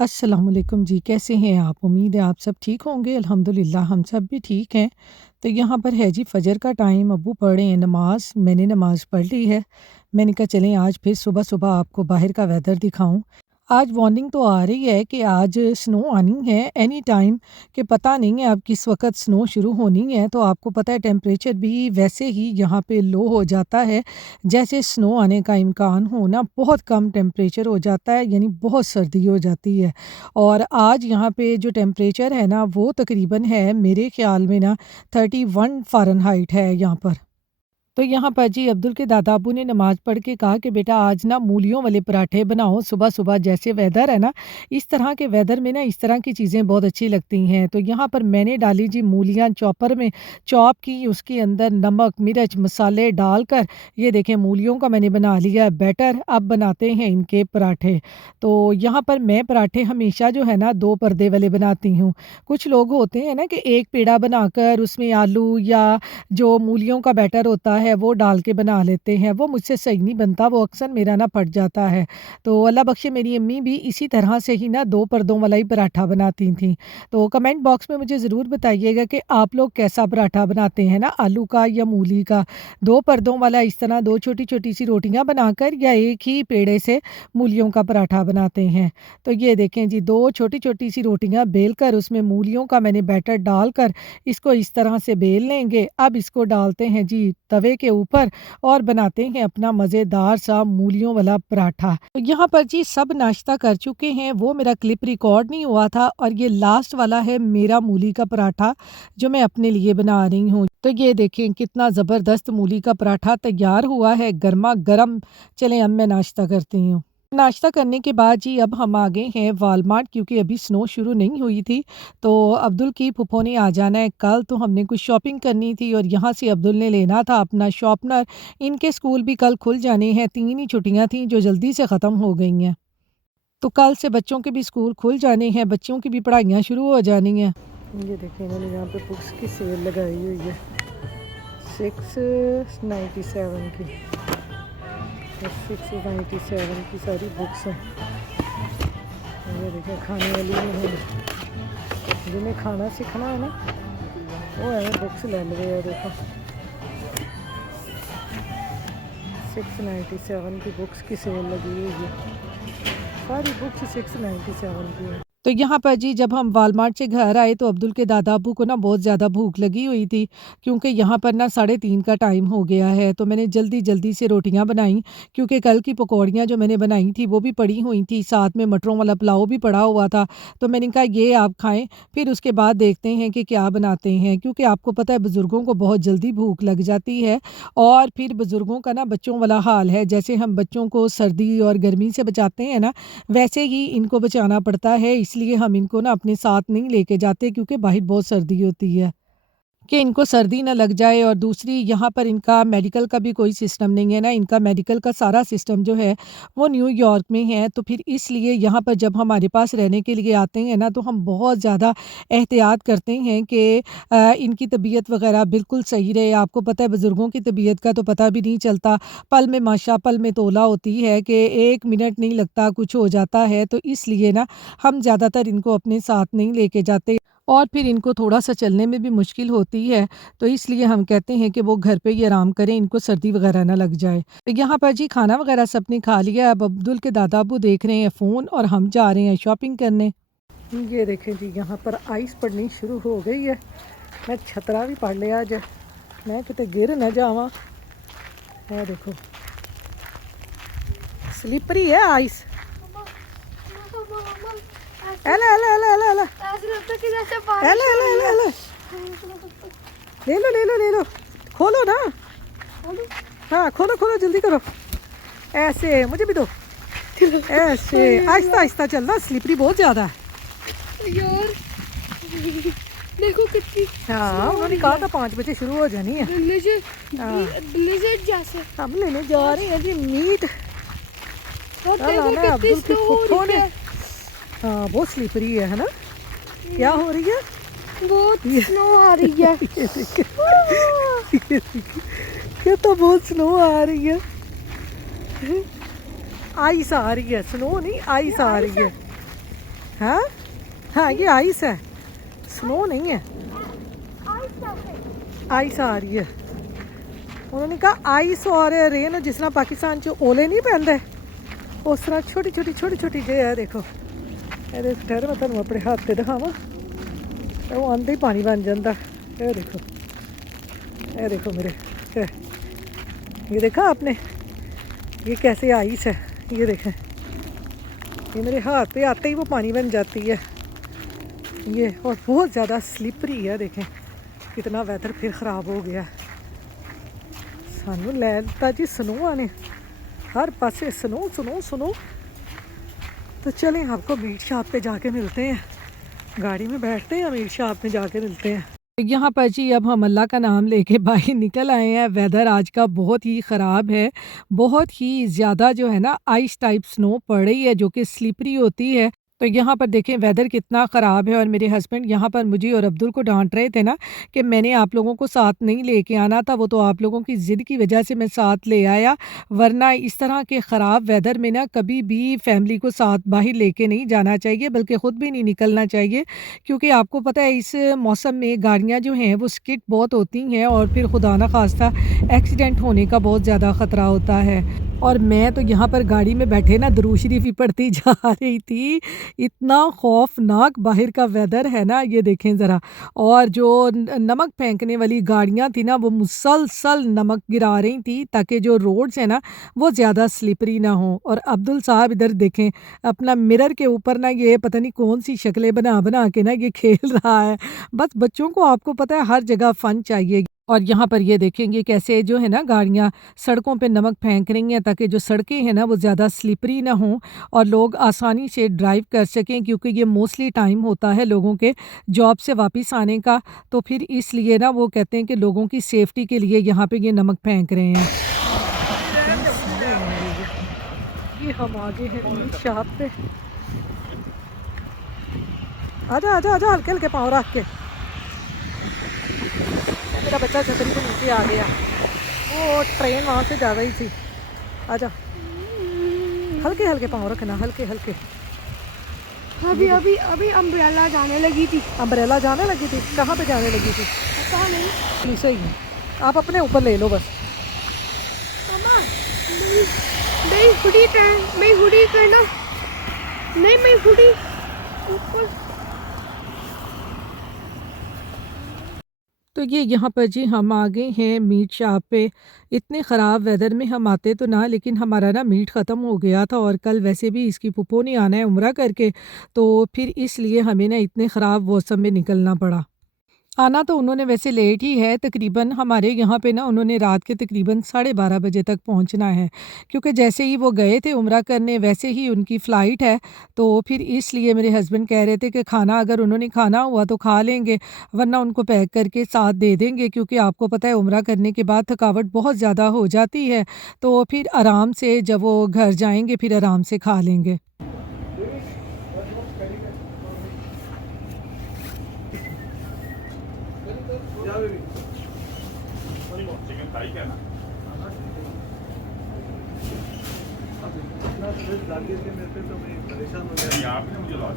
अस्सलामुअलैकुम जी, कैसे हैं आप? उम्मीद है आप सब ठीक होंगे। अल्हम्दुलिल्लाह हम सब भी ठीक हैं। तो यहाँ पर है जी फ़जर का टाइम, अब्बू पढ़ रहे हैं नमाज़, मैंने नमाज़ पढ़ ली है। मैंने कहा चलें आज फिर सुबह-सुबह आपको बाहर का वेदर दिखाऊँ। आज वार्निंग तो आ रही है कि आज स्नो आनी है एनी टाइम, कि पता नहीं है अब किस वक़्त स्नो शुरू होनी है। तो आपको पता है टेम्परेचर भी वैसे ही यहाँ पे लो हो जाता है। जैसे स्नो आने का इम्कान हो ना, बहुत कम टेम्परेचर हो जाता है, यानी बहुत सर्दी हो जाती है। और आज यहाँ पे जो टेम्परेचर है ना, वो तकरीबन है मेरे ख़्याल में ना 31 फ़ारेनहाइट है यहाँ पर। तो यहाँ पर जी अब्दुल के दादा अब्बू ने नमाज़ पढ़ के कहा कि बेटा आज ना मूलियों वाले पराठे बनाओ सुबह-सुबह, जैसे वेदर है ना, इस तरह के वेदर में ना इस तरह की चीज़ें बहुत अच्छी लगती हैं। तो यहाँ पर मैंने डाली जी मूलियाँ चॉपर में चॉप की, उसके अंदर नमक, मिर्च, मसाले डालकर ये देखें मूलियों का मैंने बना लिया है बैटर। अब बनाते हैं इनके पराठे। तो यहाँ पर मैं पराठे हमेशा जो है ना 2 पर्दे वाले बनाती हूँ। कुछ लोग होते हैं ना कि एक पेड़ा बनाकर उसमें आलू या जो मूलियों का बैटर होता है वो डाल के बना लेते हैं, वो मुझसे सही नहीं बनता, वो अक्सर मेरा ना फट जाता है। तो अल्लाह बख्शे मेरी अम्मी भी इसी तरह से ही ना 2 परदों वाला ही पराठा बनाती थीं। तो कमेंट बॉक्स में मुझे ज़रूर बताइएगा कि आप लोग कैसा पराठा बनाते हैं ना, आलू का या मूली का? 2 परदों वाला इस तरह 2 छोटी-छोटी सी रोटियाँ बनाकर, या एक ही पेड़े से मूलियों का पराठा बनाते हैं? तो ये देखें जी 2 छोटी-छोटी सी रोटियाँ बेलकर उसमें मूलियों का मैंने बैटर डालकर इसको इस तरह से बेल लेंगे। अब इसको डालते हैं जी तवे के ऊपर और बनाते हैं अपना मज़ेदार सा मूलियों वाला पराठा। तो यहाँ पर जी सब नाश्ता कर चुके हैं, वो मेरा क्लिप रिकॉर्ड नहीं हुआ था, और ये लास्ट वाला है मेरा मूली का पराठा जो मैं अपने लिए बना रही हूँ। तो ये देखें कितना ज़बरदस्त मूली का पराठा तैयार हुआ है, गरमा-गरम। चलें अब मैं नाश्ता करती हूँ। नाश्ता करने के बाद जी अब हम आ गए हैं वॉलमार्ट, क्योंकि अभी स्नो शुरू नहीं हुई थी। तो अब्दुल की फूफो ने आ जाना है कल, तो हमने कुछ शॉपिंग करनी थी और यहाँ से अब्दुल ने लेना था अपना शॉर्पनर। इनके स्कूल भी कल खुल जाने हैं, 3 ही छुट्टियाँ थीं जो जल्दी से ख़त्म हो गई हैं। तो कल से बच्चों के भी स्कूल खुल जाने हैं, बच्चों की भी पढ़ाइयाँ शुरू हो जानी हैं। ये देखिए इन्होंने यहाँ पे बुक्स की सेल लगाई हुई है 697 की। 697 की सारी बुक्स हैं। ये देखिए खाने वाली में है, जिन्हें खाना सीखना है ना वो है बुक्स ले लो। है देखो 697 की बुक्स की सेल लगी हुई है, सारी बुक्स 697 की है। तो यहाँ पर जी जब हम वॉलमार्ट से घर आए तो अब्दुल के दादा अब्बू को ना बहुत ज़्यादा भूख लगी हुई थी, क्योंकि यहाँ पर ना 3:30 का टाइम हो गया है। तो मैंने जल्दी-जल्दी से रोटियाँ बनाई, क्योंकि कल की पकौड़ियाँ जो मैंने बनाई थी वो भी पड़ी हुई थी, साथ में मटरों वाला पुलाव भी पड़ा हुआ था। तो मैंने कहा ये आप खाएँ, फिर उसके बाद देखते हैं कि क्या बनाते हैं, क्योंकि आपको पता है बुज़ुर्गों को बहुत जल्दी भूख लग जाती है। और फिर बुज़ुर्गों का ना बच्चों वाला हाल है, जैसे हम बच्चों को सर्दी और गर्मी से बचाते हैं ना, वैसे ही इनको बचाना पड़ता है। इसलिए हम इनको ना अपने साथ नहीं लेके जाते, क्योंकि बाहर बहुत सर्दी होती है, कि इनको सर्दी ना लग जाए। और दूसरी यहाँ पर इनका मेडिकल का भी कोई सिस्टम नहीं है ना, इनका मेडिकल का सारा सिस्टम जो है वो न्यूयॉर्क में है। तो फिर इसलिए यहाँ पर जब हमारे पास रहने के लिए आते हैं ना, तो हम बहुत ज़्यादा एहतियात करते हैं कि इनकी तबीयत वगैरह बिल्कुल सही रहे। आपको पता है बुज़ुर्गों की तबीयत का तो पता भी नहीं चलता, पल में माशा पल में तोला होती है, कि 1 मिनट नहीं लगता कुछ हो जाता है। तो इसलिए ना हम ज़्यादातर इनको अपने साथ नहीं लेके जाते, और फिर इनको थोड़ा-सा चलने में भी मुश्किल होती है, तो इसलिए हम कहते हैं कि वो घर पे ही आराम करें, इनको सर्दी वगैरह ना लग जाए। तो यहाँ पर जी खाना वगैरह सबने खा लिया, अब अब्दुल के दादा-अब्बू देख रहे हैं फ़ोन और हम जा रहे हैं शॉपिंग करने। ये देखें जी यहाँ पर आइस पड़नी शुरू हो गई है। मैं छतरा भी पड़ लिया आज, मैं किते गिर ना जावां। ये देखो स्लिपरी है आइस। एला एला एला एला एला एला एला एला एला ले लो खोलो ना। हाँ खोलो खोलो जल्दी करो, ऐसे मुझे भी दो, ऐसे आहिस्ता आहिस्ता चलना, स्लिपरी बहुत ज़्यादा है यार। देखो कितनी। हाँ उन्होंने कहा था 5 बजे शुरू हो जानी है। ब्लेज़र जैसे हम लेने जा रहे हैं जी मीट। और देखो कितनी स्नो हो रही है। हाँ बहुत स्लिपरी है ना। क्या हो रही है? बहुत स्नो आ रही है। क्या तो बहुत स्नो आ रही है, आइस आ रही है, स्नो नहीं आइस आ रही है। हाँ हाँ, ये आइस है, स्नो नहीं है। आइस आ रही है। उन्होंने कहा आइस और रेन जिस तरह पाकिस्तान च ओले नहीं पैंदे उस तरह छोटी छोटी छोटी छोटी जे है। देखो ये ठहर मैं तुम अपने हाथ से दिखावा, वो आंदे ही पानी बन जाता। ये देखो मेरे, ये देखा आपने, ये कैसे आइस है, ये देखें, ये मेरे हाथ पे आते ही वो पानी बन जाती है ये, और बहुत ज़्यादा स्लिपरी है। देखें कितना वेदर फिर ख़राब हो गया। सानू लैता जी स्नो आने, हर पासे स्नो स्नो स्नो। तो चलें आपको मीट शॉप पे जाके मिलते हैं, गाड़ी में बैठते हैं, मीट शॉप में जाके मिलते हैं। यहाँ पर जी अब हम अल्लाह का नाम लेके बाहर निकल आए हैं। वेदर आज का बहुत ही ख़राब है, बहुत ही ज़्यादा जो है ना आइस टाइप स्नो पड़ रही है जो कि स्लिपरी होती है। तो यहाँ पर देखें वेदर कितना ख़राब है, और मेरे हस्बैंड यहाँ पर मुझे और अब्दुल को डांट रहे थे ना कि मैंने आप लोगों को साथ नहीं लेके आना था, वो तो आप लोगों की ज़िद की वजह से मैं साथ ले आया, वरना इस तरह के ख़राब वेदर में ना कभी भी फैमिली को साथ बाहर लेके नहीं जाना चाहिए, बल्कि ख़ुद भी नहीं निकलना चाहिए। क्योंकि आपको पता है इस मौसम में गाड़ियाँ जो हैं वो स्किड बहुत होती हैं, और फिर खुदा ना खास्ता एक्सीडेंट होने का बहुत ज़्यादा ख़तरा होता है। और मैं तो यहाँ पर गाड़ी में बैठे ना दुरूद शरीफ ही पढ़ती जा रही थी, इतना खौफनाक बाहर का वेदर है ना, ये देखें ज़रा। और जो नमक फेंकने वाली गाड़ियाँ थी ना वो मुसलसल नमक गिरा रही थी ताकि जो रोड्स हैं ना वो ज़्यादा स्लिपरी ना हो। और अब्दुल साहब इधर देखें अपना मिरर के ऊपर ना ये पता नहीं कौन सी शक्लें बना बना के ना ये खेल रहा है। बस बच्चों को आपको पता है हर जगह फ़न चाहिए। और यहाँ पर ये देखेंगे कैसे जो है ना गाड़ियाँ सड़कों पे नमक फेंक रही हैं ताकि जो सड़कें हैं ना वो ज़्यादा स्लिपरी ना हों और लोग आसानी से ड्राइव कर सकें, क्योंकि ये मोस्टली टाइम होता है लोगों के जॉब से वापस आने का। तो फिर इसलिए ना वो कहते हैं कि लोगों की सेफ्टी के लिए यहाँ पे ये नमक फेंक रहे हैं। ये हम आगे हैं मीट शॉप पे। आजा आजा आजा, हल्के हल्के पाँव रख के। मेरा बच्चा छतरी के नीचे आ गया, वो ट्रेन वहाँ से जा रही थी। आजा, हल्के हल्के पाँव रखना, हल्के हल्के। अभी अभी अभी अम्ब्रेला जाने लगी थी। अम्ब्रेला जाने लगी थी? कहाँ पे जाने लगी थी? पता नहीं। सही है, आप अपने ऊपर ले लो बस। मामा मेरी हुडी मेरी हुडी करना नहीं, मेरी हुडी ऊपर। तो ये यहाँ पर जी हम आ गए हैं मीट शॉप पे। इतने ख़राब वेदर में हम आते तो ना, लेकिन हमारा ना मीट ख़त्म हो गया था, और कल वैसे भी इसकी पुप्पो ने आना है उम्रा करके, तो फिर इसलिए हमें ना इतने ख़राब मौसम में निकलना पड़ा। आना तो उन्होंने वैसे लेट ही है, तकरीबन हमारे यहाँ पे ना उन्होंने रात के तकरीबन 12:30 बजे तक पहुँचना है, क्योंकि जैसे ही वो गए थे उम्रा करने वैसे ही उनकी फ़्लाइट है। तो फिर इसलिए मेरे हस्बैंड कह रहे थे कि खाना अगर उन्होंने खाना हुआ तो खा लेंगे, वरना उनको पैक करके साथ दे देंगे, क्योंकि आपको पता है उम्रा करने के बाद थकावट बहुत ज़्यादा हो जाती है, तो फिर आराम से जब वो घर जाएँगे फिर आराम से खा लेंगे। आपने मुझे ला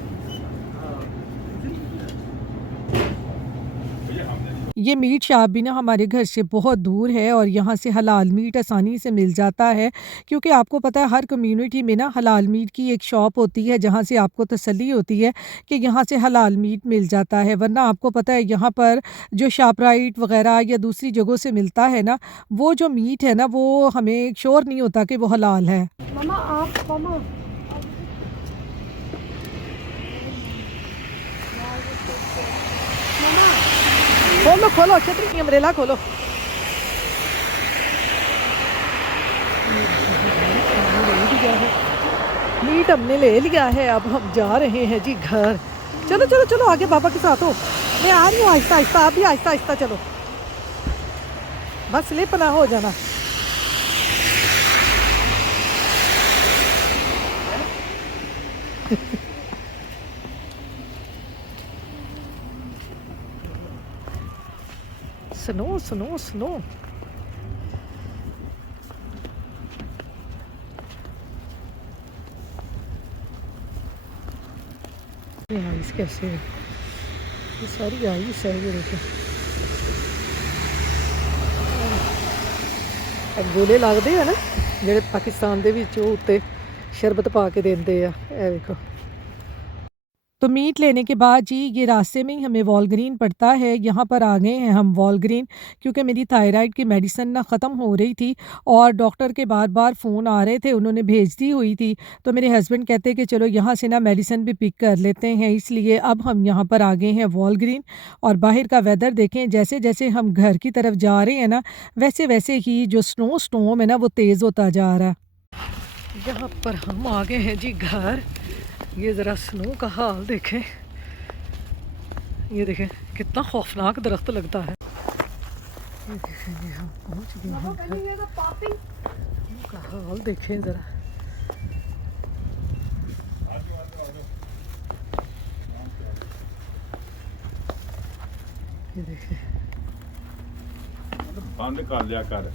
ये मीट शॉप भी ना हमारे घर से बहुत दूर है, और यहाँ से हलाल मीट आसानी से मिल जाता है, क्योंकि आपको पता है हर कम्युनिटी में ना हलाल मीट की एक शॉप होती है जहाँ से आपको तसल्ली होती है कि यहाँ से हलाल मीट मिल जाता है। वरना आपको पता है यहाँ पर जो शॉपराइट वगैरह या दूसरी जगहों से मिलता है ना, वो जो मीट है ना वो हमें श्योर नहीं होता कि वो हलाल है। मामा आप मामा खोलो खोलो छतरी की अम्ब्रेला खोलो। मीट हमने ले लिया है, अब हम जा रहे हैं जी घर। चलो चलो चलो आगे पापा के साथ हो, मैं आ रही हूँ आहिस्ता आहिस्ता, आप भी आहिस्ता आहिस्ता चलो, बस स्लिप ना हो जाना। Snow snow snow. ये आइस कैसे है, ये सारी आइस है, ये देखें गोले लगते हैं ना ਜਿਹੜੇ पाकिस्तान ਦੇ ਵਿੱਚ ਉਹ ਉੱਤੇ शरबत पा के देते हैं। ਇਹ देखो। तो मीट लेने के बाद जी ये रास्ते में ही हमें वॉलग्रीन पड़ता है, यहाँ पर आ गए हैं हम वॉलग्रीन, क्योंकि मेरी थायराइड की मेडिसिन ना ख़त्म हो रही थी और डॉक्टर के बार बार फ़ोन आ रहे थे, उन्होंने भेज दी हुई थी। तो मेरे हस्बैंड कहते कि चलो यहाँ से ना मेडिसिन भी पिक कर लेते हैं, इसलिए अब हम यहाँ पर आ गए हैं वॉलग्रीन। और बाहर का वेदर देखें, जैसे जैसे हम घर की तरफ जा रहे हैं ना वैसे वैसे ही जो स्नो स्टॉर्म है ना वो तेज़ होता जा रहा है। यहाँ पर हम आ गए हैं जी घर। ये ज़रा स्नो का हाल देखें, ये देखें कितना खौफनाक दरख्त लगता है। ये देखें जी हम पहुंच गए हैं घर। स्नो का हाल देखें ज़रा, ये देखें। बंद कर लिया कर।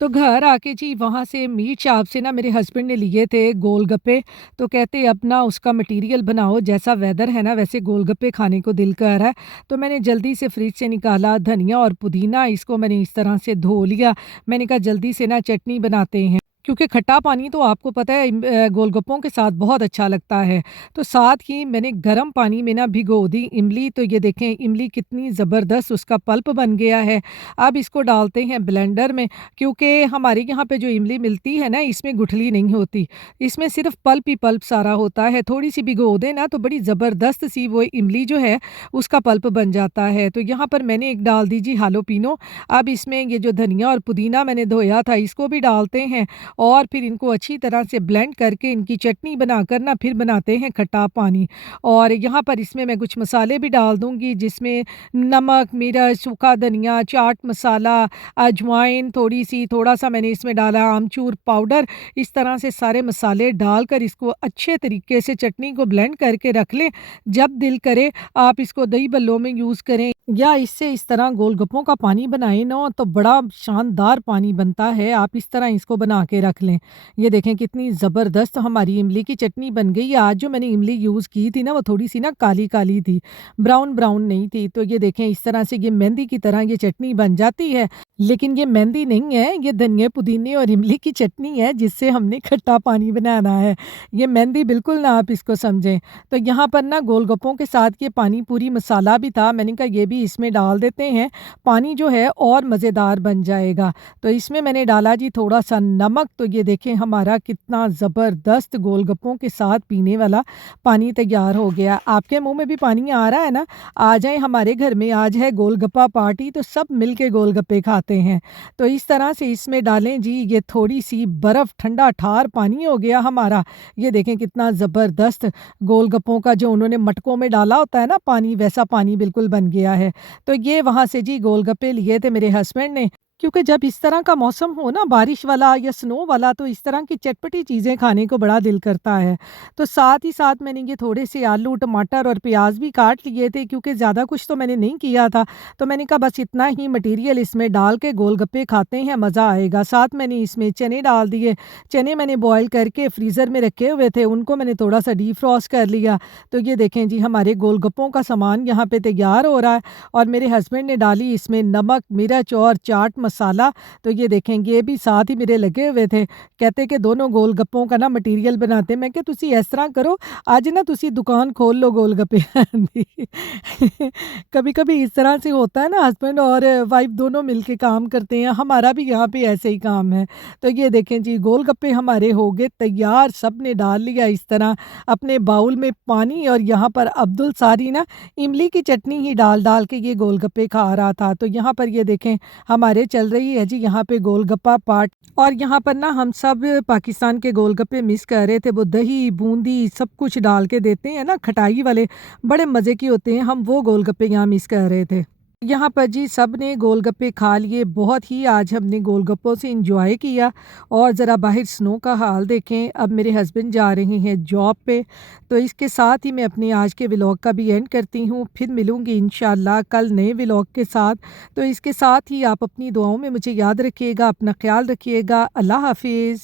तो घर आके जी वहाँ से मीट शॉप से ना मेरे हस्बैंड ने लिए थे गोलगप्पे। तो कहते अब ना उसका मटेरियल बनाओ, जैसा वेदर है ना वैसे गोलगप्पे खाने को दिल कर रहा है। तो मैंने जल्दी से फ्रिज से निकाला धनिया और पुदीना, इसको मैंने इस तरह से धो लिया। मैंने कहा जल्दी से ना चटनी बनाते हैं, क्योंकि खट्टा पानी तो आपको पता है गोलगप्पों के साथ बहुत अच्छा लगता है। तो साथ ही मैंने गर्म पानी में ना भिगो दी इमली। तो ये देखें इमली कितनी ज़बरदस्त उसका पल्प बन गया है। अब इसको डालते हैं ब्लेंडर में, क्योंकि हमारे यहाँ पे जो इमली मिलती है ना इसमें गुठली नहीं होती, इसमें सिर्फ पल्प ही पल्प सारा होता है। थोड़ी सी भिगो दें ना तो बड़ी ज़बरदस्त सी वो इमली जो है उसका पल्प बन जाता है। तो यहाँ पर मैंने एक डाल दी जी हालोपिनो। अब इसमें ये जो धनिया और पुदीना मैंने धोया था इसको भी डालते हैं और फिर इनको अच्छी तरह से ब्लेंड करके इनकी चटनी बनाकर ना फिर बनाते हैं खट्टा पानी। और यहाँ पर इसमें मैं कुछ मसाले भी डाल दूँगी, जिसमें नमक, मिर्च, सूखा धनिया, चाट मसाला, अजवाइन थोड़ी सी, थोड़ा-सा मैंने इसमें डाला आमचूर पाउडर। इस तरह से सारे मसाले डालकर इसको अच्छे तरीके से चटनी को ब्लेंड करके रख लें। जब दिल करे आप इसको दही बल्लों में यूज़ करें या इससे इस तरह गोलगप्पों का पानी बनाएँ ना तो बड़ा शानदार पानी बनता है। आप इस तरह इसको बना के रख लें। ये देखें कितनी ज़बरदस्त हमारी इमली की चटनी बन गई है। आज जो मैंने इमली यूज़ की थी ना वो थोड़ी-सी ना काली-काली थी, ब्राउन-ब्राउन नहीं थी। तो ये देखें इस तरह से ये मेहंदी की तरह ये चटनी बन जाती है। लेकिन ये मेहंदी नहीं है, ये धनिये, पुदीने और इमली की चटनी है जिससे हमने खट्टा पानी बनाना है। ये मेहंदी बिल्कुल ना आप इसको समझें। तो यहाँ पर ना गोलगप्पों के साथ ये पानी पूरी मसाला भी था, मैंने कहा ये भी इसमें डाल देते हैं, पानी जो है और मज़ेदार बन जाएगा। तो इसमें मैंने डाला जी थोड़ा-सा नमक। तो ये देखें हमारा कितना ज़बरदस्त गोलगप्पों के साथ पीने वाला पानी तैयार हो गया। आपके मुँह में भी पानी आ रहा है ना? आ जाएँ हमारे घर में, आज है गोलगप्पा पार्टी, तो सब मिल के गोलगप्पे खाते हैं। तो इस तरह से इसमें डालें जी ये थोड़ी-सी बर्फ़, ठंडा ठार पानी हो गया हमारा। ये देखें कितना ज़बरदस्त गोलगप्पों का जो उन्होंने मटकों में डाला होता है ना पानी, वैसा पानी बिल्कुल बन गया है। तो ये वहाँ से जी गोलगप्पे लिए थे मेरे हस्बैंड ने, क्योंकि जब इस तरह का मौसम हो ना बारिश वाला या स्नो वाला तो इस तरह की चटपटी चीज़ें खाने को बड़ा दिल करता है। तो साथ ही साथ मैंने ये थोड़े से आलू, टमाटर और प्याज भी काट लिए थे, क्योंकि ज़्यादा कुछ तो मैंने नहीं किया था। तो मैंने कहा बस इतना ही मटेरियल इसमें डाल के गोलगप्पे खाते हैं, मज़ा आएगा। साथ मैंने इसमें चने डाल दिए। चने मैंने बॉयल करके फ्रीज़र में रखे हुए थे, उनको मैंने थोड़ा सा डीफ्रॉस्ट कर लिया। तो ये देखें जी हमारे गोलगप्पों का सामान यहाँ पे तैयार हो रहा है। और मेरे हस्बैंड ने डाली इसमें नमक, मिर्च और चाट मसाला। तो ये देखें ये भी साथ ही मेरे लगे हुए थे, कहते कि दोनों गोलगप्पों का ना मटीरियल बनाते। मैं कि तुसी इस तरह करो, आज ना तुसी दुकान खोल लो गोलगप्पे की। कभी-कभी इस तरह से होता है ना, हस्बैंड और वाइफ दोनों मिलके काम करते हैं, हमारा भी यहाँ पे ऐसे ही काम है। तो ये देखें जी गोलगप्पे हमारे हो गए तैयार, सब ने डाल लिया इस तरह अपने बाउल में पानी। और यहाँ पर अब्दुल सारी ना इमली की चटनी ही डाल-डाल के ये गोलगप्पे खा रहा था। तो यहाँ पर ये देखें हमारे चल रही है जी यहाँ पे गोलगप्पा पार्ट। और यहाँ पर ना हम सब पाकिस्तान के गोलगप्पे मिस कर रहे थे, वो दही, बूंदी सब कुछ डाल के देते हैं ना खटाई वाले, बड़े मज़े के होते हैं, हम वो गोलगप्पे यहाँ मिस कर रहे थे। यहाँ पर जी सब ने गोलगप्पे खा लिए, बहुत ही आज हमने गोलगप्पों से एंजॉय किया। और ज़रा बाहर स्नो का हाल देखें। अब मेरे हस्बैंड जा रहे हैं जॉब पे। तो इसके साथ ही मैं अपने आज के व्लॉग का भी एंड करती हूँ, फिर मिलूँगी इंशाल्लाह कल नए व्लॉग के साथ। तो इसके साथ ही आप अपनी दुआओं में मुझे याद रखिएगा, अपना ख्याल रखिएगा। अल्लाह हाफिज़।